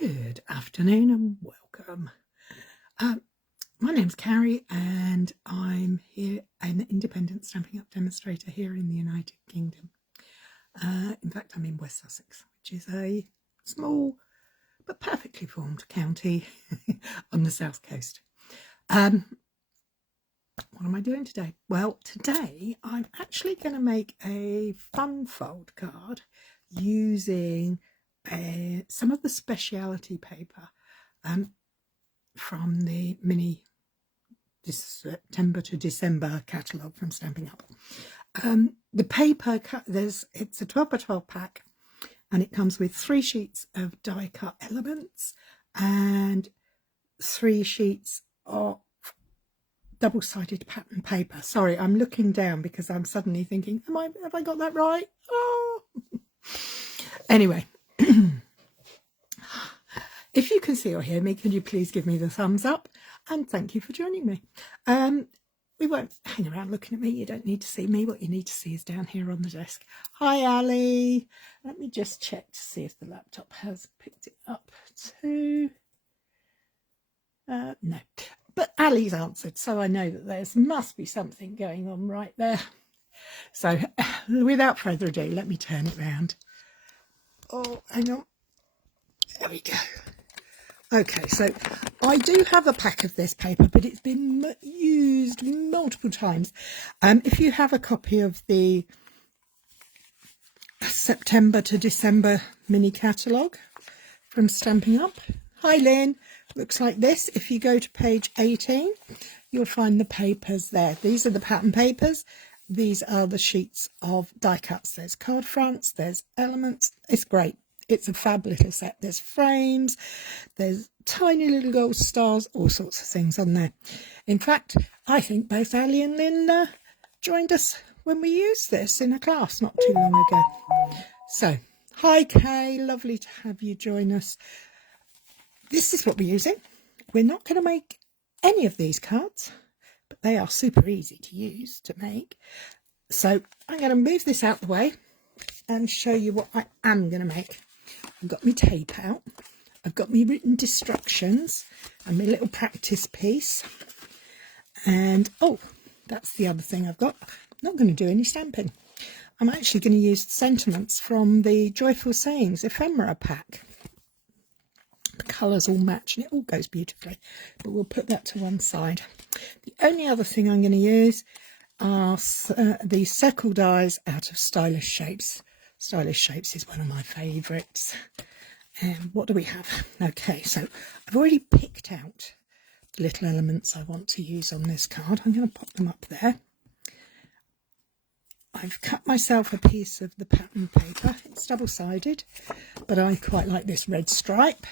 Good afternoon and welcome. My name's Cary and I'm here, an independent Stampin' Up demonstrator here in the United Kingdom. In fact, I'm in West Sussex, which is a small but perfectly formed county on the south coast. What am I doing today? Well, today I'm actually going to make a fun fold card using some of the speciality paper from the mini September to December catalogue from Stampin' Up. The paper, it's a 12 by 12 pack, and it comes with 3 sheets of die cut elements and 3 sheets of double-sided pattern paper. Sorry, I'm looking down because I'm suddenly thinking, have I got that right? Oh. Anyway, if you can see or hear me, can you please give me the thumbs up? And thank you for joining me. We won't hang around looking at me. You don't need to see me. What you need to see is down here on the desk. Hi, Ali. Let me just check to see if the laptop has picked it up too. No. But Ali's answered, so I know that there must be something going on right there. So without further ado, let me turn it round. Oh, hang on. There we go. Okay, so I do have a pack of this paper, but it's been used multiple times. If you have a copy of the September to December mini catalogue from Stampin' Up. Hi, Lynn. Looks like this. If you go to page 18, you'll find the papers there. These are the pattern papers. These are the sheets of die cuts. There's card fronts, there's elements. It's great. It's a fab little set. There's frames, there's tiny little gold stars, all sorts of things on there. In fact, I think both Ali and Lynn joined us when we used this in a class not too long ago. So, hi Kay, lovely to have you join us. This is what we're using. We're not going to make any of these cards, but they are super easy to use to make. So I'm going to move this out the way and show you what I am going to make. I've got my tape out. I've got my written instructions and my little practice piece. And, oh, that's the other thing I've got. I'm not going to do any stamping. I'm actually going to use sentiments from the Joyful Sayings ephemera pack. The colours all match and it all goes beautifully, but we'll put that to one side. The only other thing I'm going to use are the circle dies out of Stylish Shapes. Stylish Shapes is one of my favourites. And what do we have? Okay, so I've already picked out the little elements I want to use on this card. I'm going to pop them up there. I've cut myself a piece of the pattern paper. It's double-sided, but I quite like this red stripe,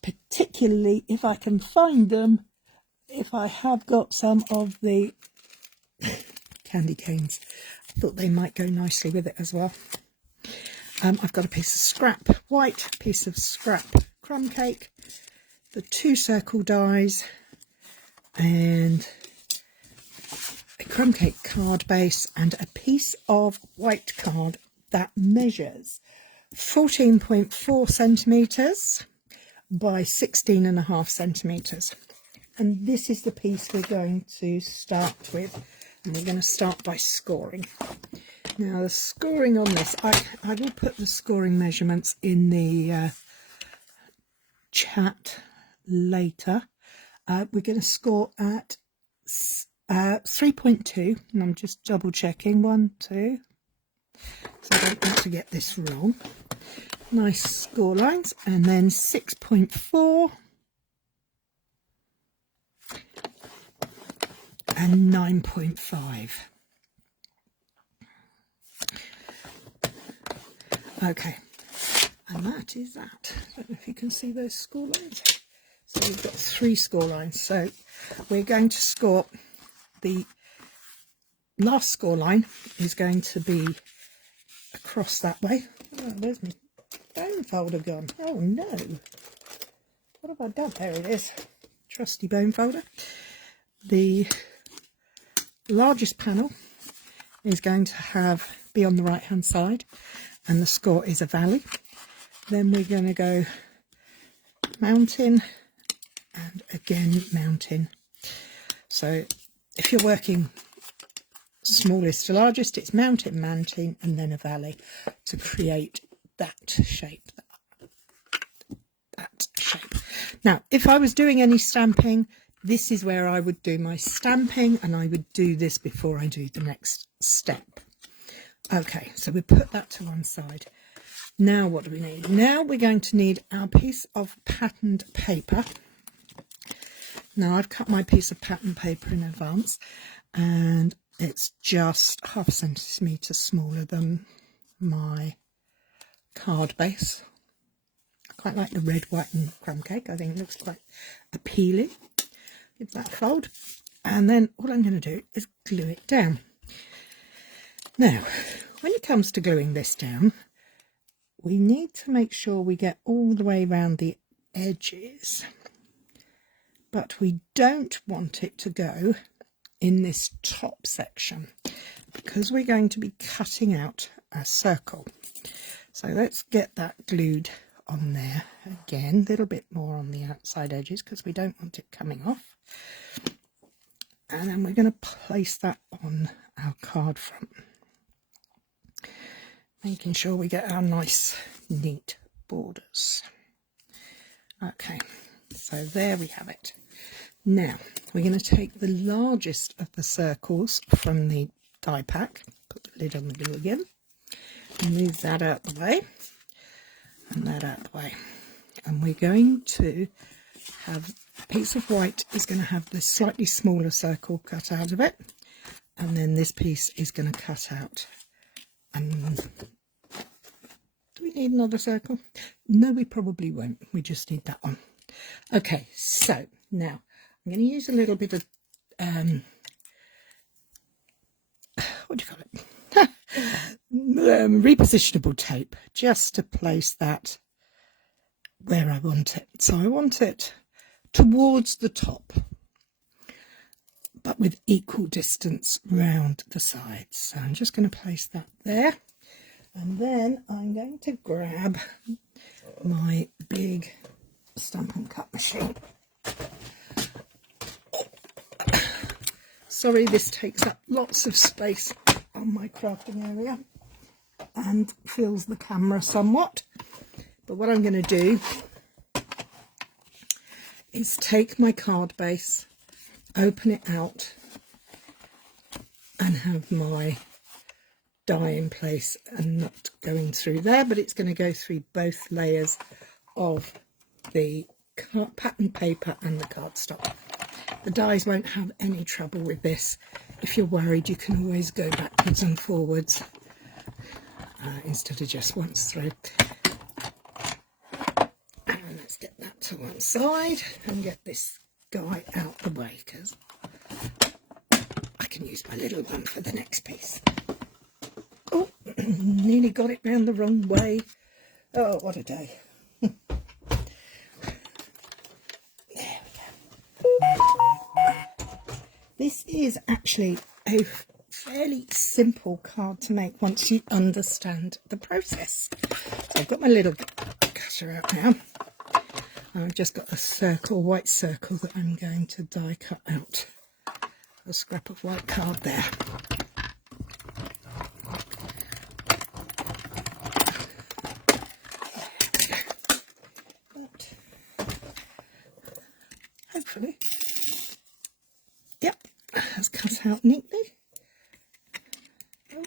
particularly if I can find them, if I have got some of the candy canes. I thought they might go nicely with it as well. I've got a piece of scrap, white piece of scrap crumb cake, the 2 circle dies, and a crumb cake card base, and a piece of white card that measures 14.4 centimetres by 16.5 centimetres. And this is the piece we're going to start with, and we're going to start by scoring. Now the scoring on this, I will put the scoring measurements in the chat later. We're going to score at 3.2, and I'm just double checking, 1, 2, so I don't want to get this wrong. Nice score lines, and then 6.4 and 9.5. Okay, and that is that. I don't know if you can see those score lines. So we've got 3 score lines. So we're going to score, the last score line is going to be across that way. Oh, there's my bone folder gone. Oh no. What have I done? There it is. Trusty bone folder. The largest panel is going to be on the right hand side, and the score is a valley. Then we're going to go mounting, and again mounting. So if you're working smallest to largest, it's mounting, mounting, and then a valley to create that shape. That shape. Now, if I was doing any stamping, this is where I would do my stamping, and I would do this before I do the next step. Okay, so we put that to one side. Now what do we need? Now we're going to need our piece of patterned paper. Now I've cut my piece of patterned paper in advance, and it's just half a centimetre smaller than my card base. I quite like the red, white and crumb cake. I think it looks quite appealing. Give that a fold. And then all I'm going to do is glue it down. Now, when it comes to gluing this down, we need to make sure we get all the way around the edges. But we don't want it to go in this top section because we're going to be cutting out a circle. So let's get that glued on there again, a little bit more on the outside edges because we don't want it coming off. And then we're going to place that on our card front, making sure we get our nice neat borders. Okay, so there we have it. Now we're going to take the largest of the circles from the die pack, put the lid on the glue again, move that out the way and that out the way, and we're going to have a piece of white is going to have this slightly smaller circle cut out of it, and then this piece is going to cut out. And do we need another circle? No, we probably won't. We just need that one. Okay, so now I'm going to use a little bit of what do you call it? Repositionable tape, just to place that where I want it. So I want it towards the top, but with equal distance round the sides. So I'm just going to place that there, and then I'm going to grab my big Stampin' Cut machine. Sorry, this takes up lots of space on my crafting area and fills the camera somewhat. But what I'm going to do is take my card base, open it out, and have my die in place, and not going through there, but it's going to go through both layers of the pattern paper and the cardstock. The dies won't have any trouble with this. If you're worried, you can always go backwards and forwards instead of just once through. And let's get that to one side and get this guy out the way, because I can use my little one for the next piece. Oh, nearly got it round the wrong way. Oh, what a day. This is actually a fairly simple card to make once you understand the process. So I've got my little cutter out now. I've just got a circle, white circle, that I'm going to die cut out. A scrap of white card there. But hopefully, yep, that's cut out neatly. Oh.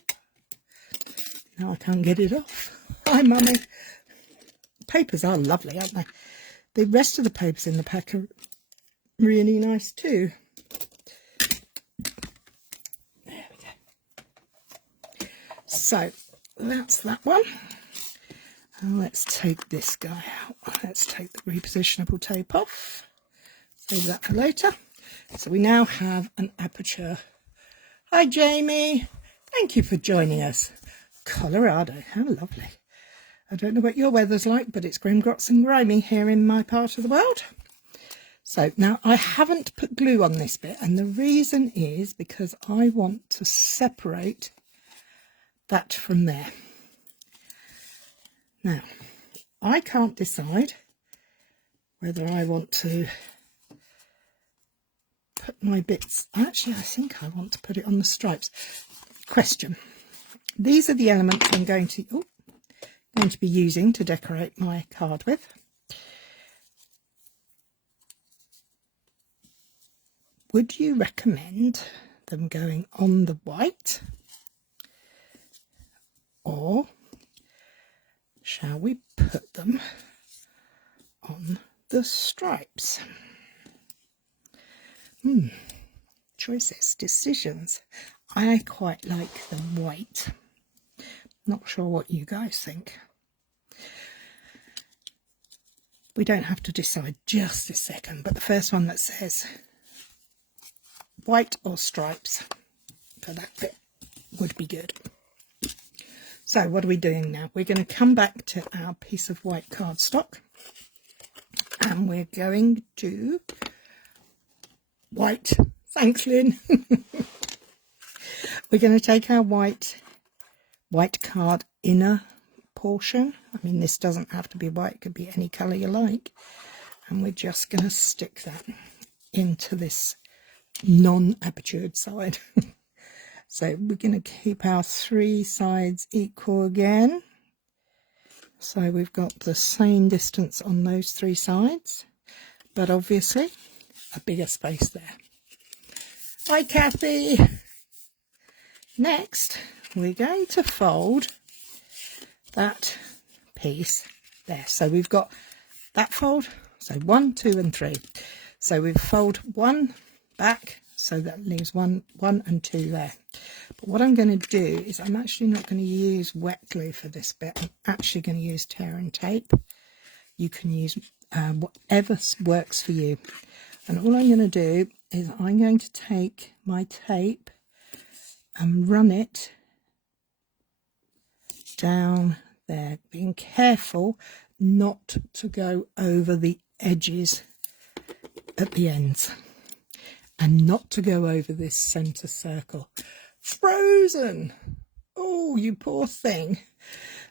Now I can't get it off. Hi, Mummy. Papers are lovely, aren't they? The rest of the papers in the pack are really nice too. There we go. So that's that one. And let's take this guy out. Let's take the repositionable tape off. Save that for later. So we now have an aperture. Hi, Jamie. Thank you for joining us. Colorado, how lovely. I don't know what your weather's like, but it's grimgrots and grimy here in my part of the world. So now I haven't put glue on this bit, and the reason is because I want to separate that from there. Now, I can't decide whether I want to put my bits. Actually, I think I want to put it on the stripes. Question. These are the elements I'm going to be using to decorate my card with. Would you recommend them going on the white, or shall we put them on the stripes? Choices, decisions. I quite like them white. Not sure what you guys think. We don't have to decide just a second, but the first one that says white or stripes for that bit would be good. So what are we doing now? We're going to come back to our piece of white cardstock, and we're going to white. Thanks, Lynn. We're going to take our white card inner portion. I mean, this doesn't have to be white, it could be any colour you like. And we're just going to stick that into this non-apertured side. So we're going to keep our 3 sides equal again. So we've got the same distance on those 3 sides, but obviously a bigger space there. Hi, Kathy. Next, we're going to fold that piece there. So we've got that fold, so 1, 2 and 3. So we've fold 1 back, so that leaves 1 and 2 there. But what I'm going to do is I'm actually not going to use wet glue for this bit. I'm actually going to use tear and tape. You can use whatever works for you. And all I'm going to do is I'm going to take my tape and run it down there, being careful not to go over the edges at the ends and not to go over this centre circle. Frozen! Oh, you poor thing.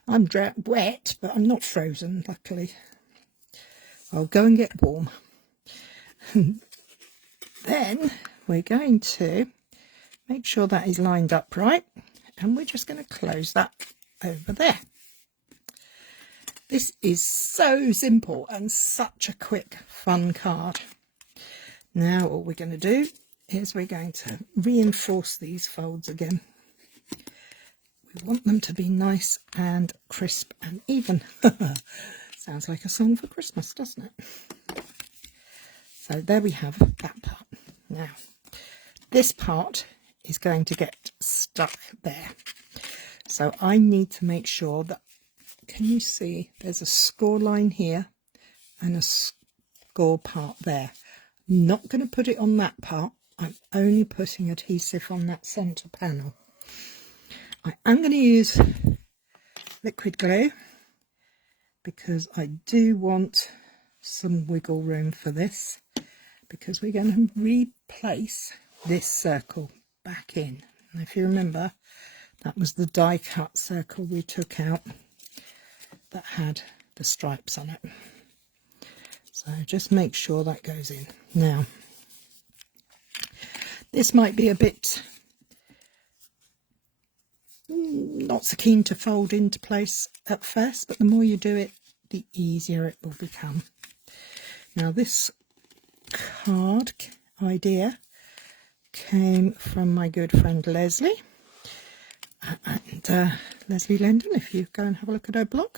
I'm wet, but I'm not frozen, luckily. I'll go and get warm. Then we're going to make sure that is lined up right, and we're just going to close that over there. This is so simple and such a quick, fun card. Now all we're going to do is we're going to reinforce these folds again. We want them to be nice and crisp and even. Sounds like a song for Christmas, doesn't it? So there we have that part. Now, this part is going to get stuck there. So I need to make sure that, can you see, there's a score line here and a score part there. Not going to put it on that part. I'm only putting adhesive on that centre panel. I am going to use liquid glue because I do want some wiggle room for this, because we're going to replace this circle back in. And if you remember, that was the die cut circle we took out that had the stripes on it. So just make sure that goes in. Now, this might be a bit not so keen to fold into place at first, but the more you do it, the easier it will become. Now, this card idea came from my good friend Leslie, and Leslie Lendon, if you go and have a look at her blog,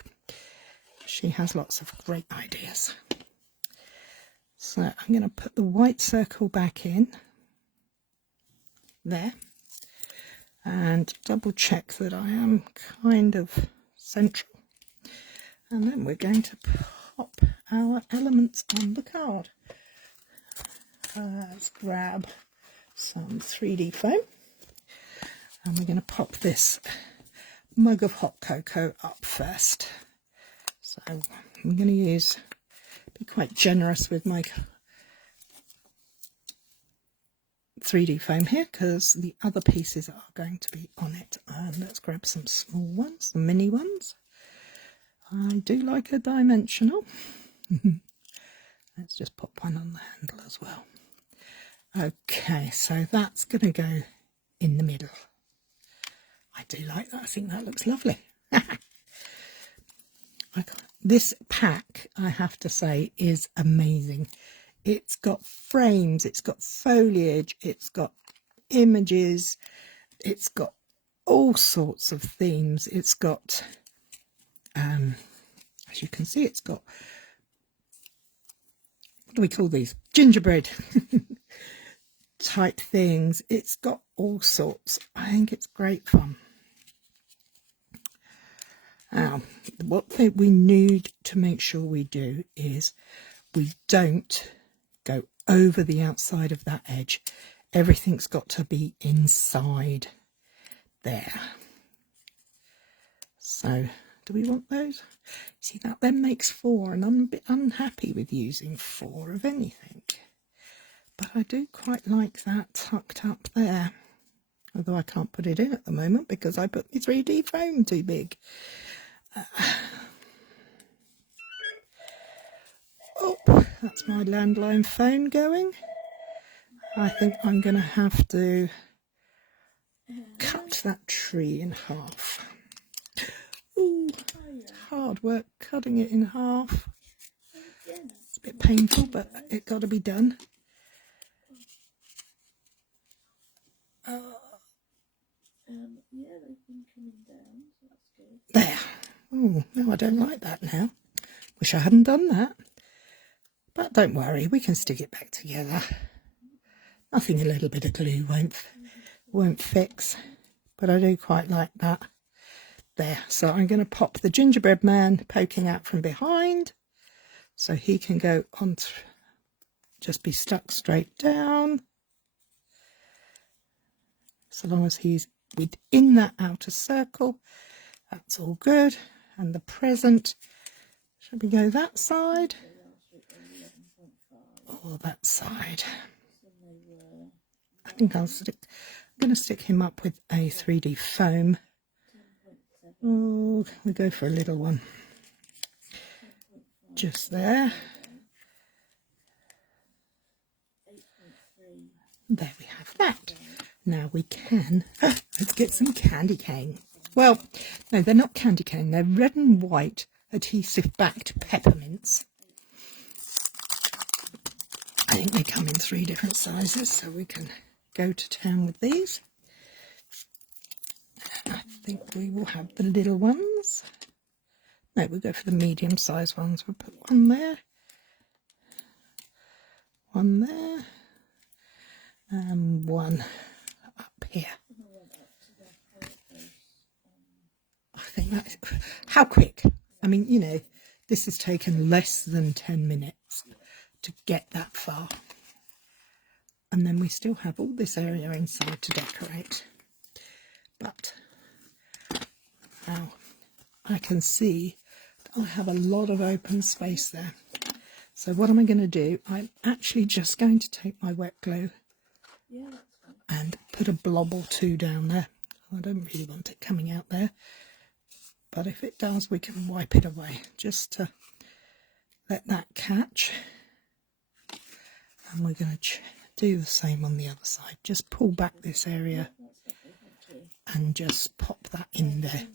she has lots of great ideas. So I'm going to put the white circle back in there and double check that I am kind of central, and then we're going to pop our elements on the card. Let's grab some 3D foam, and we're going to pop this mug of hot cocoa up first. So I'm going to be quite generous with my 3D foam here, because the other pieces are going to be on it. And let's grab some small ones, the mini ones. I do like a dimensional. Let's just pop one on the handle as well. Okay, so that's going to go in the middle. I do like that. I think that looks lovely. This pack, I have to say, is amazing. It's got frames, it's got foliage, it's got images, it's got all sorts of themes. It's got, as you can see, it's got, what do we call these? Gingerbread type things. It's got all sorts. I think it's great fun. Now, what we need to make sure we do is we don't go over the outside of that edge. Everything's got to be inside there. So, do we want those? See, that then makes 4, and I'm a bit unhappy with using 4 of anything. But I do quite like that tucked up there. Although I can't put it in at the moment because I put my 3D foam too big. Oh, that's my landline phone going. I think I'm going to have to cut that tree in half. Ooh, hard work cutting it in half. It's a bit painful, but it got to be done. Yeah, they've been coming down, so that's good. There. Oh, no, I don't like that now. Wish I hadn't done that. But don't worry, we can stick it back together. Nothing a little bit of glue won't fix. But I do quite like that. There. So I'm going to pop the gingerbread man poking out from behind. So he can go on, just be stuck straight down. So long as he's within that outer circle, that's all good. And the present, should we go that side or that side? I think I'm going to stick him up with a 3D foam. Oh, we go for a little one. Just there. There we have that. Now we can, let's get some candy cane. Well, no, they're not candy cane. They're red and white adhesive backed peppermints. I think they come in 3 different sizes, so we can go to town with these. I think we will have the little ones. No, we'll go for the medium sized ones. We'll put one there, and one up here. I think that's, how quick? I mean, you know, this has taken less than 10 minutes to get that far. And then we still have all this area inside to decorate. But now I can see that I have a lot of open space there. So what am I going to do? I'm actually just going to take my wet glue and put a blob or 2 down there. I don't really want it coming out there. But if it does, we can wipe it away just to let that catch. And we're going to do the same on the other side. Just pull back this area and just pop that in there.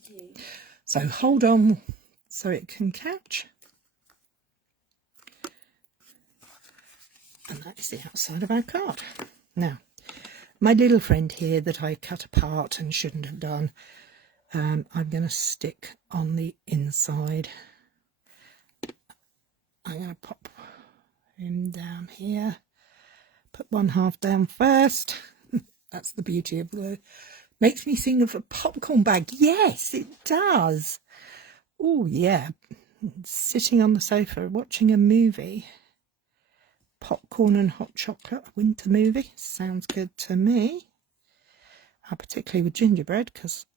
So hold on so it can catch. And that is the outside of our card. Now, my little friend here that I cut apart and shouldn't have done, I'm going to stick on the inside. I'm going to pop him down here. Put one half down first. That's the beauty of glue. Makes me think of a popcorn bag. Yes, it does. Oh, yeah. Sitting on the sofa watching a movie. Popcorn and hot chocolate, a winter movie. Sounds good to me. Particularly with gingerbread, because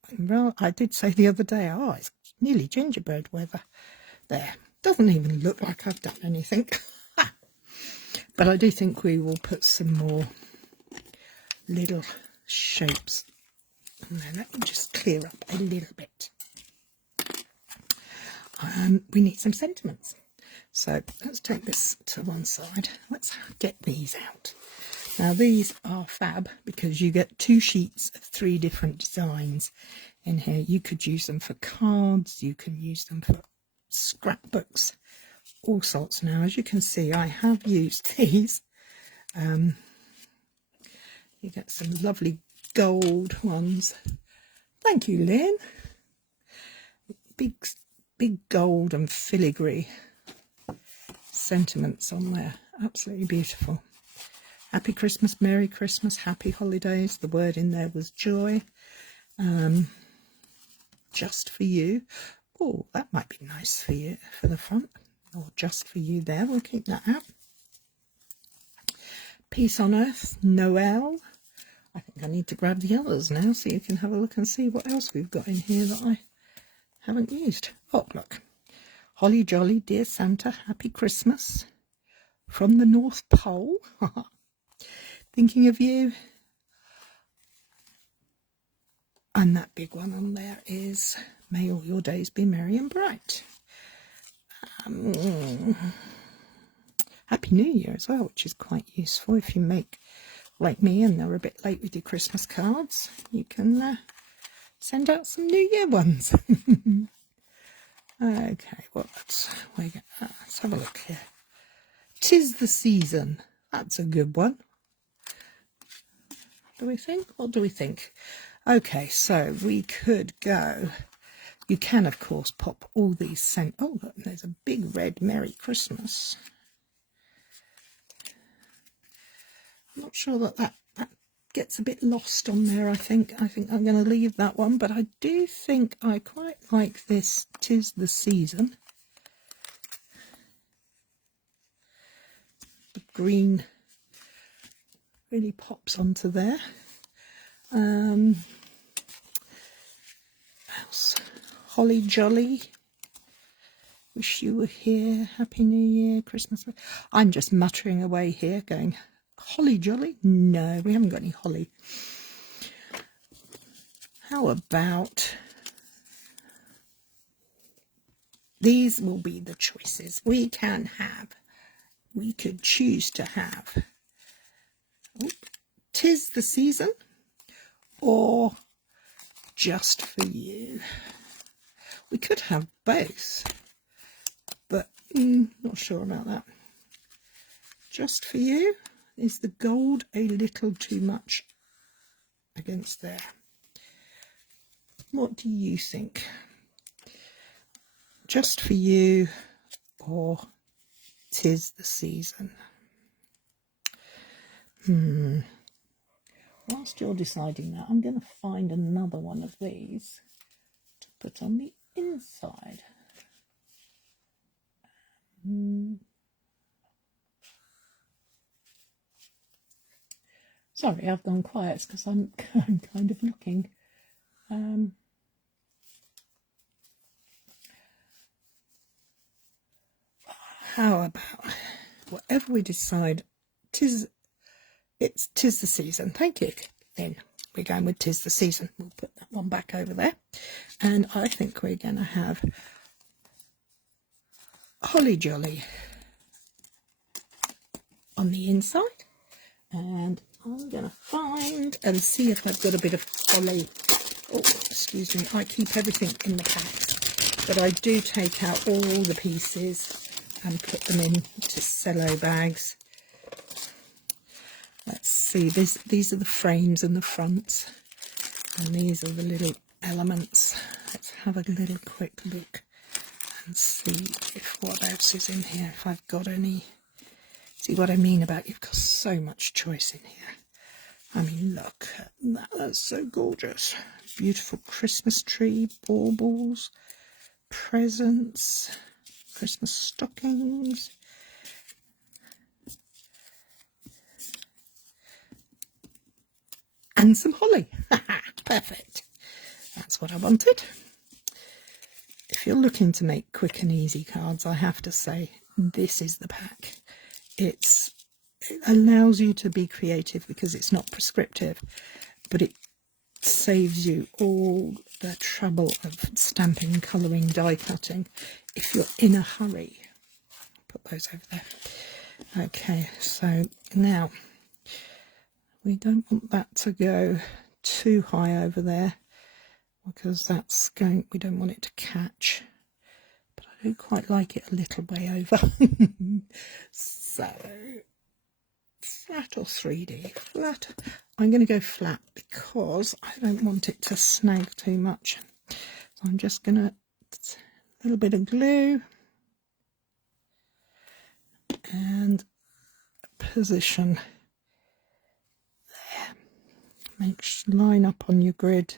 I did say the other day, oh, it's nearly gingerbread weather. There. Doesn't even look like I've done anything. But I do think we will put some more little shapes. And then let me just clear up a little bit. We need some sentiments. So let's take this to one side. Let's get these out. Now these are fab because you get 2 sheets of 3 different designs in here. You could use them for cards, you can use them for scrapbooks, all sorts. Now as you can see, I have used these. You get some lovely gold ones. Thank you, Lynn. Big gold and filigree sentiments on there. Absolutely beautiful. Happy Christmas, Merry Christmas, Happy Holidays. The word in there was joy. Just for you. Oh, that might be nice for you for the front. Or just for you there. We'll keep that out. Peace on Earth, Noel. I think I need to grab the others now so you can have a look and see what else we've got in here that I haven't used. Oh, look. Holly jolly, dear Santa, Happy Christmas. From the North Pole. Thinking of you. And that big one on there is May all your days be merry and bright. Happy New Year as well, which is quite useful if you make, like me, and they're a bit late with your Christmas cards. You can send out some New Year ones. Okay, let's have a look here. 'Tis the season. That's a good one. Do we think? What do we think? Okay, so we could go. You can, of course, pop all these oh, look, there's a big red Merry Christmas. I'm not sure that gets a bit lost on there, I think. I think I'm going to leave that one, but I do think I quite like this 'Tis the Season. The green really pops onto there. Else? Holly jolly. Wish you were here. Happy New Year, Christmas. I'm just muttering away here going, holly jolly? No, we haven't got any holly. How about these will be the choices we can have. We could choose to have 'Tis the Season or Just for You. We could have both, but not sure about that. Just for You. Is the gold a little too much against there? What do you think? Just for You or 'Tis the Season? Whilst you're deciding that, I'm going to find another one of these to put on the inside. Sorry, I've gone quiet because I'm kind of looking. How about whatever we decide? 'Tis the Season. Thank you. Then we're going with 'Tis the Season. We'll put that one back over there, and I think we're going to have Holly Jolly on the inside, and I'm going to find and see if I've got a bit of holly. Oh, excuse me. I keep everything in the packs, but I do take out all the pieces and put them into cello bags. Let's see. These are the frames and the fronts, and these are the little elements. Let's have a little quick look and see if what else is in here. If I've got any. See what I mean about you've got so much choice in here. I mean, look at that. That's so gorgeous. Beautiful Christmas tree, baubles, presents, Christmas stockings. And some holly. Perfect. That's what I wanted. If you're looking to make quick and easy cards, I have to say this is the pack. It allows you to be creative because it's not prescriptive, but it saves you all the trouble of stamping, colouring, die cutting if you're in a hurry. those over there. Okay, so now we don't want that to go too high over there because we don't want it to catch. But I do quite like it a little way over. So, flat or 3D? Flat. I'm going to go flat because I don't want it to snag too much. So I'm just going to, a little bit of glue and position there. Line up on your grid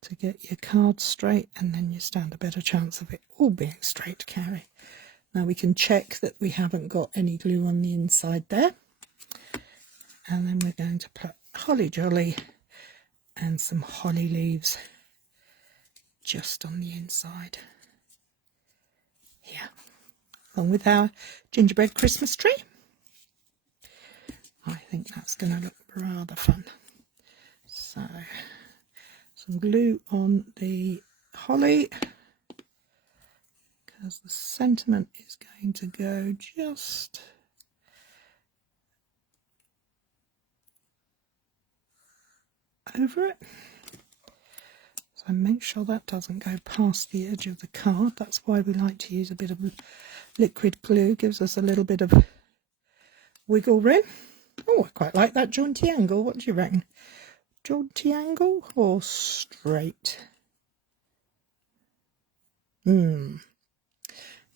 to get your card straight, and then you stand a better chance of it all being straight, Cary. Now we can check that we haven't got any glue on the inside there. And then we're going to put holly jolly and some holly leaves just on the inside here, along with our gingerbread Christmas tree. I think that's going to look rather fun. So, some glue on the holly, because the sentiment is going to go just over it. So make sure that doesn't go past the edge of the card. That's why we like to use a bit of liquid glue. Gives us a little bit of wiggle room. Oh, I quite like that jaunty angle. What do you reckon? Jaunty angle or straight?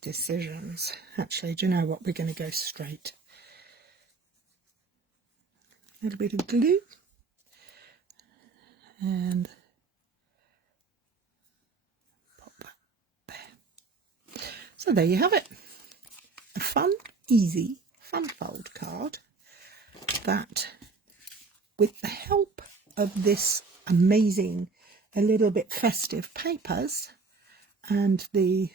Decisions. Actually, do you know what? We're going to go straight. A little bit of glue. And pop that there. So there you have it. A fun, easy, fun fold card that, with the help of this amazing A Little Bit Festive papers and the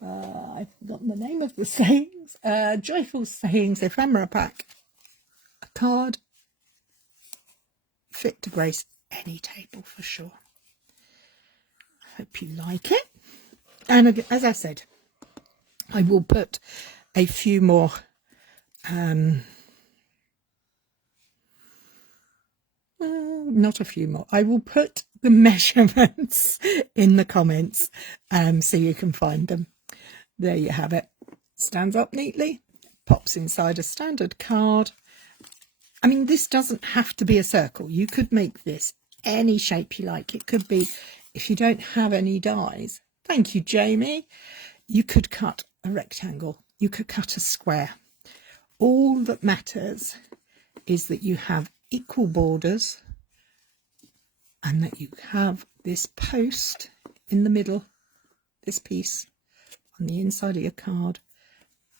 I've forgotten the name of the sayings, Joyful Sayings ephemera pack, a card fit to grace any table for sure. I hope you like it. And as I said, I will put a few more not a few more. I will put the measurements in the comments so you can find them. There you have it. Stands up neatly, pops inside a standard card. I mean, this doesn't have to be a circle. You could make this any shape you like. It could be, if you don't have any dies, thank you, Jamie, you could cut a rectangle. You could cut a square. All that matters is that you have equal borders and that you have this post in the middle, this piece on the inside of your card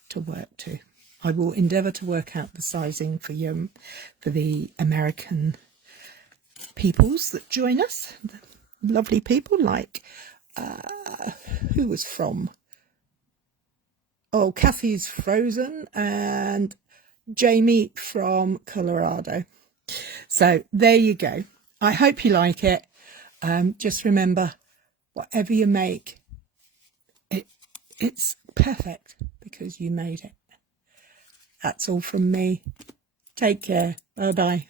to work to. I will endeavour to work out the sizing for the American peoples that join us, the lovely people like who was from? Oh, Kathy's Frozen and Jamie from Colorado. So there you go. I hope you like it. Just remember, whatever you make, it's perfect because you made it. That's all from me. Take care. Bye-bye.